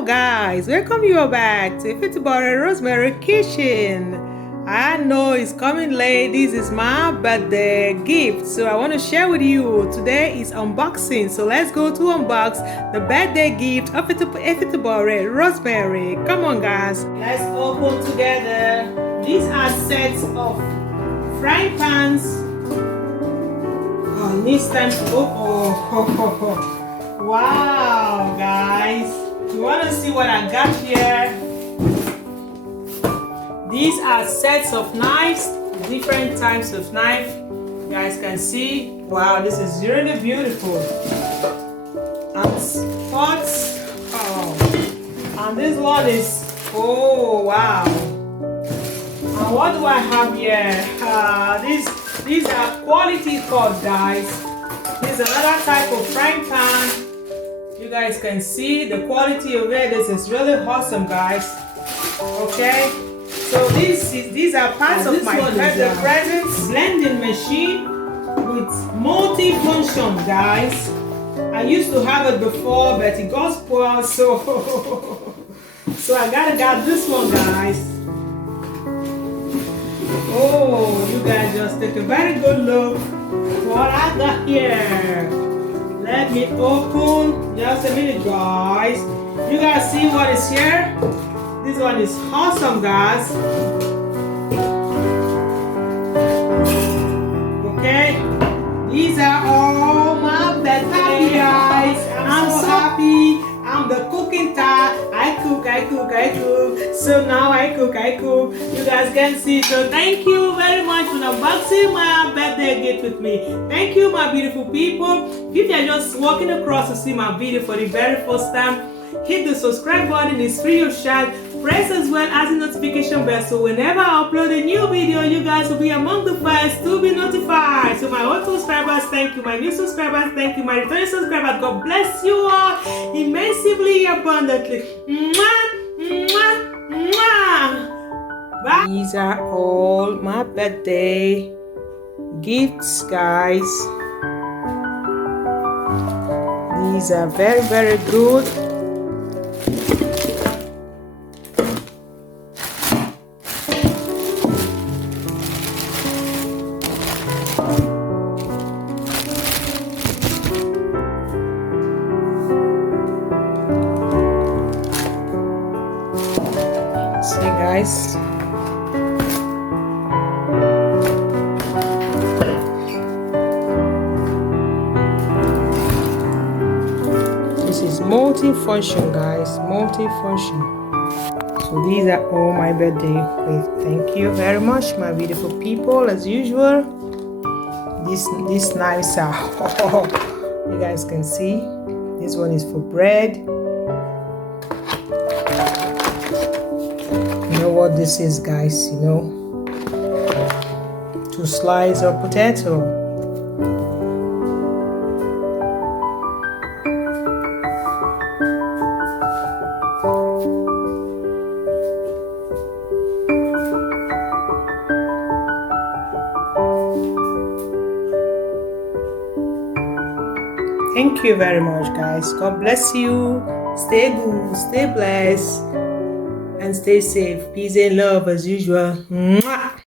Hello guys, welcome you back to Ifitibore Rosemary Kitchen. I know it's coming late. This is my birthday gift, so I want to share with you. Today is unboxing, so let's go to unbox the birthday gift of Ifitibore Rosemary. Come on guys, let's open together. These are sets of frying pans. Oh, needs time to open. Wow, guys, you want to see what I got here? These are sets of knives, different types of knife. You guys can see. Wow, this is really beautiful. And pots. Oh, and this one is, oh wow. And what do I have here? These are quality pots, guys. This is another type of frying pan. You guys can see the quality of it. This is really awesome, guys. Okay, so these are parts of my birthday presents. Blending machine with multi-function, guys. I used to have it before, but it got spoiled, so I got this one, guys. Oh, you guys just take a very good look what I got here. Let me open just a minute, guys. You guys see what is here? This one is awesome, guys. Okay, these are all my birthday, guys. I'm so happy. I'm the cooking type. I cook. So now I cook. You guys can see. So thank you very much for unboxing my birthday gift with me. Thank you, my beautiful people. If you're just walking across to see my video for the very first time, hit the subscribe button. It's free of charge. Press as well as the notification bell, so whenever I upload a new video, you guys will be among the first to be notified. So my old subscribers, thank you. My new subscribers, thank you. My returning subscribers, God bless you all immensely abundantly. Mwah, mwah, mwah. Bye. These are all my birthday gifts, guys. These are very, very good. See, guys. This is multi-function, guys. Multi-function. So these are all my birthday gifts. Thank you very much, my beautiful people. As usual, these knives are you guys can see. This one is for bread. You know what this is, guys? You know, to slice a potato. Thank you very much, guys. God bless you. Stay good, stay blessed, and stay safe. Peace and love as usual. Mwah!